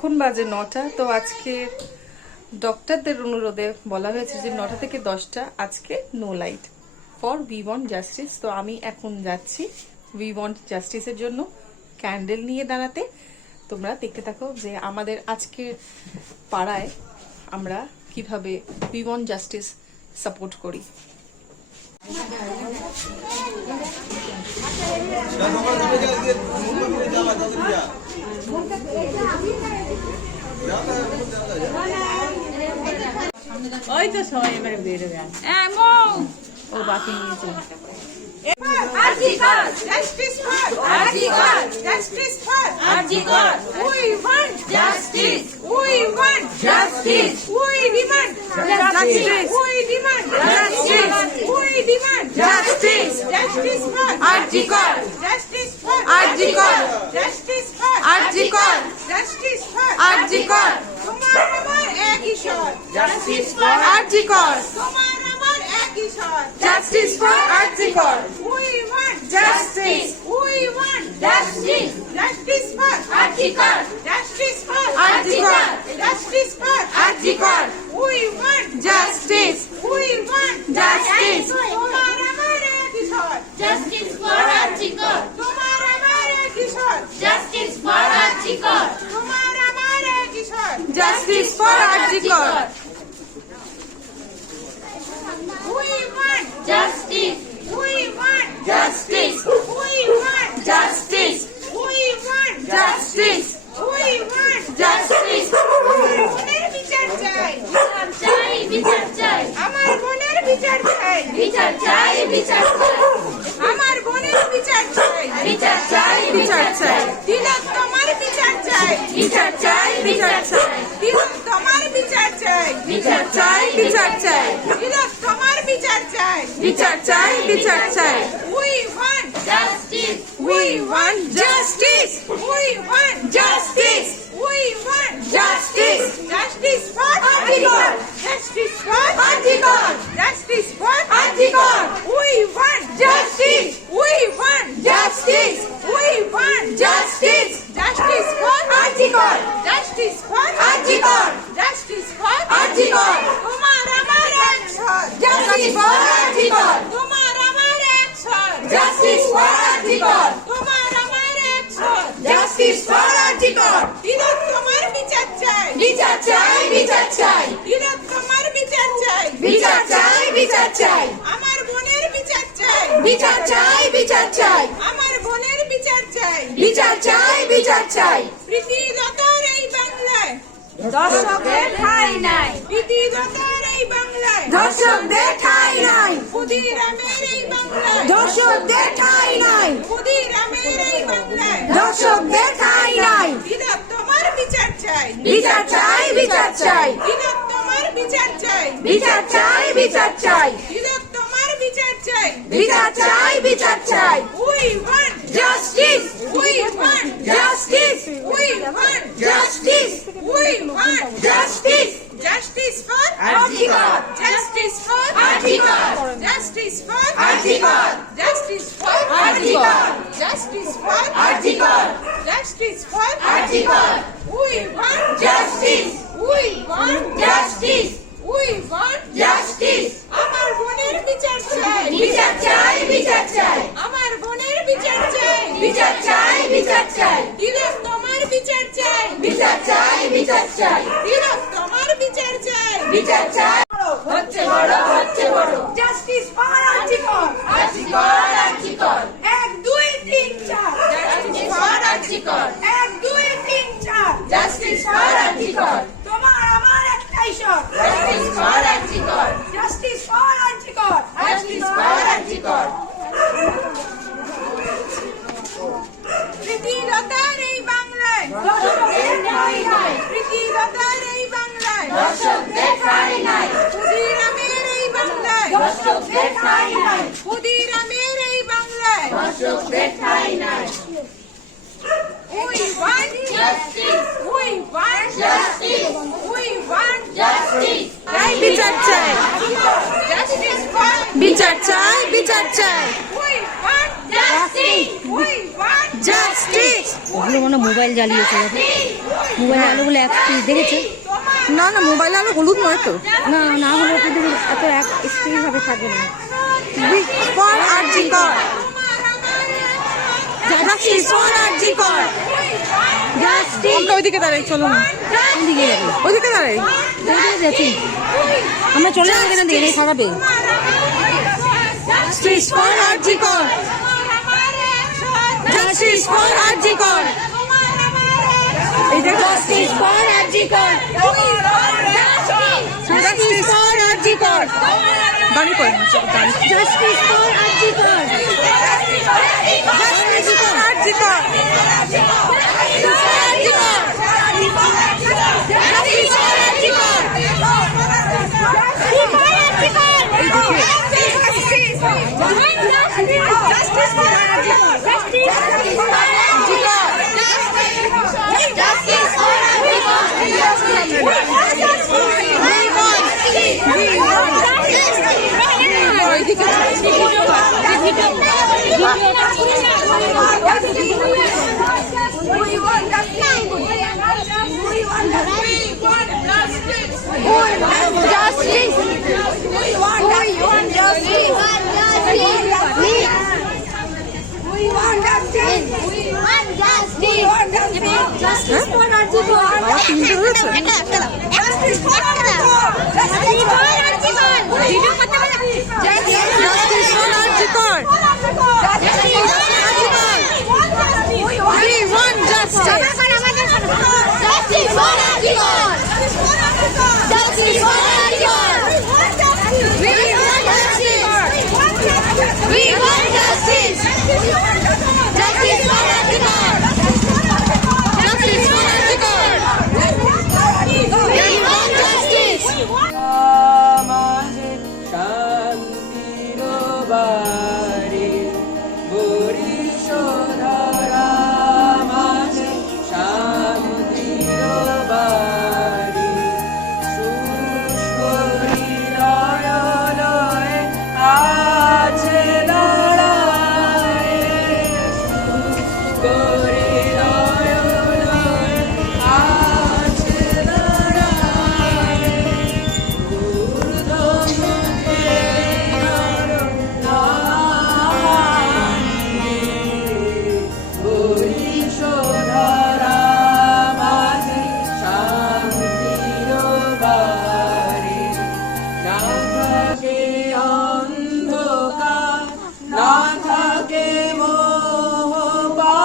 এখন বাজে 9টা। তো আজকে ডক্টরদের অনুরোধে বলা হয়েছে যে 9টা থেকে 10টা আজকে no light for we want justice. তো আমি এখন যাচ্ছি উই ওয়ান্ট জাস্টিসের জন্য ক্যান্ডেল নিয়ে দাঁড়াতে। তোমরা দেখতে থাকো যে আমাদের আজকে পাড়ায় আমরা কিভাবে উই ওয়ান্ট জাস্টিস সাপোর্ট করি। ওই তো সবাই এবারে বেরোবে ও বাকি নিয়েছে Justice for justice for we want justice, we want justice, we demand justice, we demand justice, we demand justice, justice for Arjikar, justice for Arjikar, justice for Arjikar, justice for Arjikar, তোমার আমার একই স্বর, justice for Arjikar, তোমার আমার একই স্বর, justice for Arjikar, we want justice, we want justice, justice for Arjikar, justice for Arjikar, justice for Arjikar, we want justice, we want justice, তোমার আমার একই স্বর, justice for Arjikar, তোমার আমার একই স্বর, justice for Arjikar, তোমার আমার একই স্বর, justice for Arjikar, we want justice, we want justice, we want justice, we want justice, we want justice, আমার বোনের বিচার চাই, বিচার চাই, বিচার চাই, আমার বোনের বিচার চাই, বিচার চাই, বিচার চাই, আমার বোনের বিচার চাই, বিচার চাই, বিচার চাই, তিলক তোমার বিচার চাই, বিচার চাই, বিচার চাই, তিলক তোমার বিচার চাই, বিচার চাই, বিচার চাই, তিলক তোমার বিচার চাই, বিচার চাই, বিচার চাই, we want justice, we want justice, we want justice, we want justice, justice for Arjikar, justice for Arjikar, justice for Arjikar, we want justice, we want justice, we want justice, justice for Arjikar, justice for Arjikar, justice for Arjikar, তোমার আমার এক স্বর, justice for Arjikar, তোমার আমার এক স্বর, justice for Arjikar, তোমার আমার এক স্বর, justice for Arjikar, তিলক তোমার বিচার চাই, বিচার চাই, বিচার চাই, তিলক তোমার বিচার চাই, বিচার চাই, বিচার চাই, আমার বোনের বিচার চাই, বিচার চাই, বিচার চাই, আমার বোনের বিচার চাই, বিচার চাই, বিচার চাই, প্রীতিলতার এই বাংলায় দর্শকদের ঠাঁই নাই, প্রীতিলতার এই বাংলায় দর্শকদের ঠাঁই নাই, ক্ষুদিরামের এই বাংলায় দর্শকদের ঠাঁই নাই, ক্ষুদিরামের এই বাংলায় দর্শকদের ঠাঁই নাই, তিলক তোমার বিচার চাই, বিচার চাই, বিচার চাই, তিলক তোমার বিচার চাই, বিচার চাই, বিচার চাই, তিলক তোমার বিচার চাই, বিচার চাই, বিচার চাই, we want justice, we want justice, we want justice, we want justice, justice for Arjikar, justice for Arjikar, justice for Arjikar, justice for Arjikar, justice for Arjikar, justice for Arjikar, we want justice, we want justice, we want justice, আমার বোনের বিচার চাই, বিচার চাই, বিচার চাই, আমার বোনের বিচার চাই, বিচার চাই, বিচার চাই, তিলক তোমার বিচার চাই, বিচার চাই, বিচার চাই, তিলক তোমার বিচার চাই, বিচার চাই, হচ্ছে বড়, হচ্ছে বড়, justice for Arjikar, Arjikar, Arjikar, 1 2 3 4, justice for Arjikar, 1 2 3 4, justice for Arjikar, তোমার আমার একটাই স্বর, justice for Arjikar, justice for Arjikar, justice for Arjikar, প্রীতিলতার এই বাংলায় দর্শকদের ঠাঁই নাই, প্রীতিলতার এই বাংলায় দর্শকদের ঠাঁই নাই, ক্ষুদিরামের এই বাংলায় দর্শকদের ঠাঁই নাই, ক্ষুদিরামের এই বাংলায় দর্শকদের ঠাঁই নাই, we want justice, we want justice, we want justice, বিচার চাই, justice for বিচার চাই, বিচার চাই, we want justice, we want justice, justice. ওগুলো মনে হয় মোবাইল জ্বালিয়েছে, মোবাইল আলোগুলো একটি দেখেছে। না না, মোবাইল আলো হলুদ নয় তো। না না হলে কিন্তু এত এক স্ত্রী ভাবে থাকবে না। ফর আরজি কর, জাস্টিস ফর আরজি কর। জাস্টিস। আমরা ওইদিকে দাঁড়াই, চলো না কোন দিকে যাবে? ওইদিকে দাঁড়াই। ওইদিকে যাচ্ছি আমরা, চলে যাবো এখান থেকে, খারাপে। জাস্টিস ফর আরজি কর, জাস্টিস ফর আরজি কর। এই দেখো, জাস্টিস ফর আরজি কর, জাস্টিস ফর আরজি কর। দাঁড়িয়ে পড়ে জাস্টিস ফর আরজি কর, জাস্টিস ফর আরজি কর, আরজি কর, জাস্টিস ফর আরজি কর। এই দেখে জাস্টিস ফর আরজি কর।